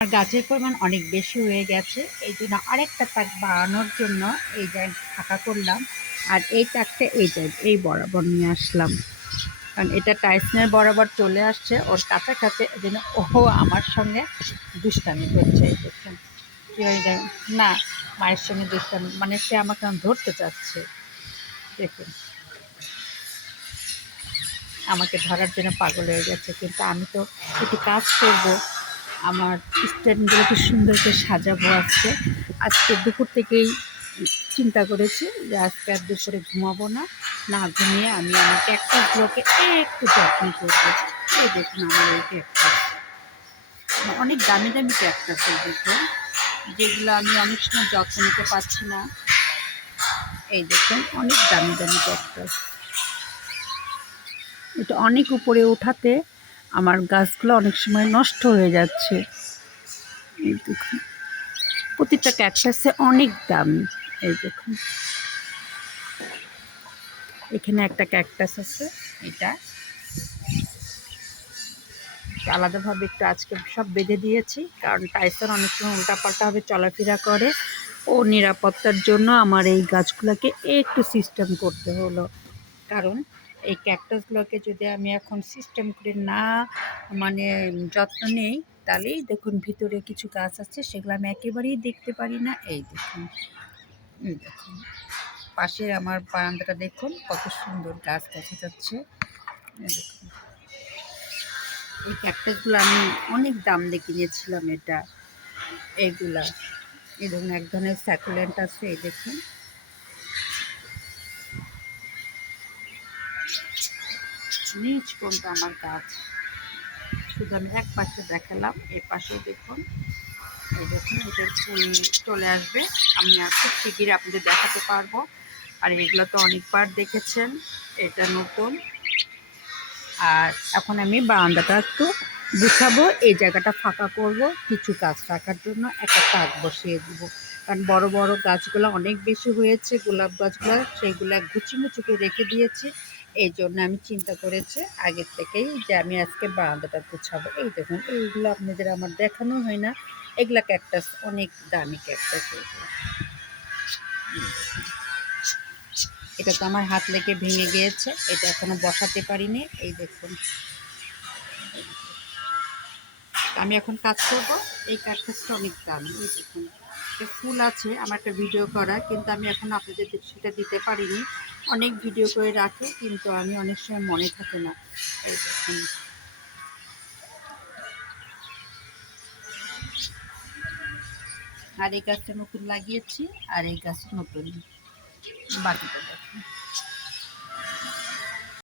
আমার গাছের পরিমাণ অনেক বেশি হয়ে গেছে, এই জন্য আরেকটা তাক বাড়ানোর জন্য এই জায়গা ফাঁকা করলাম। আর এই তাকটা এই জায়গা এই বরাবর নিয়ে আসলাম। কারণ এটা টাইসনের বরাবর চলে আসছে, ওর কাছাকাছি এই জন্য ও আমার সঙ্গে দুষ্টামি করছে, এই দেখুন। কি হয় দেখ- না, মায়ের সঙ্গে দুষ্টামি মানে সে আমাকে ধরতে চাচ্ছে। দেখুন। আমাকে ধরার জন্য পাগল হয়ে গেছে, কিন্তু আমি তো একটু কাজ করব। আমার স্ট্যান্ডগুলো একটু সুন্দর করে সাজাবো আজকে। আজকে দুপুর থেকেই চিন্তা করেছি যে আজকে আর দুপুরে ঘুমাবো না। না ঘুমিয়ে আমি আমার ক্যাকটাসগুলোকে একটু যত্ন করব। এই দেখুন আমার এই ক্যাকটাস অনেক দামি দামি ক্যাকটাস এই দেখুন, যেগুলো আমি অনেক সময় যত্ন নিতে পারছি না। এই দেখুন, অনেক দামি দামি ক্যাকটাস এটা অনেক উপরে ওঠাতে আমার গাছগুলো অনেক সময় নষ্ট হয়ে যাচ্ছে। এই দেখুন। প্রতিটা ক্যাকটাসে অনেক দাম। এই দেখুন। এখানে একটা ক্যাকটাস আছে, এটা। আলাদাভাবে একটু আজকে সব বেঁধে দিয়েছি, কারণ টাইসন অনেক সময় উল্টাপাল্টাভাবে চলাফেরা করে। ও নিরাপত্তার জন্য আমার এই গাছগুলোকে একটু সিস্টেম করতে হলো। কারণ এই ক্যাকটাসগুলোকে যদি আমি এখন সিস্টেম করে না মানে যত্ন নেই, তাহলেই দেখুন ভিতরে কিছু গাছ আছে, সেগুলো আমি একেবারেই দেখতে পারি না। এই দেখুন দেখুন, পাশে আমার বারান্দাটা দেখুন, কত সুন্দর গাছ দেখা যাচ্ছে। এই ক্যাকটাসগুলো আমি অনেক দাম দিয়ে কিনেছিলাম এটা, এইগুলা। এই ধরুন এক ধরনের স্যাকুলেন্ট আছে, এই দেখুন। নিচ পর্যন্ত আমার গাছ? শুধু আমি এক পাশে দেখালাম এই পাশেও দেখুন। এই দেখুন ফুল চলে আসবে। আমি আর খুব শিগগিরই আপনাদের দেখাতে পারব। আর এগুলো তো অনেকবার দেখেছেন, এটা নতুন। আর এখন আমি বারান্দাটা একটু গুছাবো, এই জায়গাটা ফাঁকা করব, কিছু গাছ রাখার জন্য একটা তাক বসিয়ে দিব। কারণ বড় বড় গাছগুলো অনেক বেশি হয়েছে, গোলাপ গাছগুলো, সেইগুলো গুচি মুচুকে রেখে দিয়েছি। এই জন্য আমি চিন্তা করেছি আগের থেকেই যে আমি আজকে বারান্দাটা গুছাবো। এই দেখুন, এইগুলো আপনাদের আমার দেখানো হয় না। এগুলা ক্যাকটাস অনেক দামি ক্যাকটাস এটা তো আমার হাত লেগে ভেঙে গিয়েছে, এটা এখনও বসাতে পারিনি। এই দেখুন। আমি এখন কাজ করব, এই ক্যাকটাসটা অনেক দামি, এই দেখুন। একটা ফুল আছে, আমার একটা ভিডিও করা কিন্তু আমি এখন আপনাদের সেটা দিতে পারিনি। অনেক ভিডিও করে রাখে, কিন্তু আমি অনেক সময় মনে থাকে না। আর এই গাছটা নতুন লাগিয়েছি, আর এই গাছটা নতুন বাকিটা দেখুন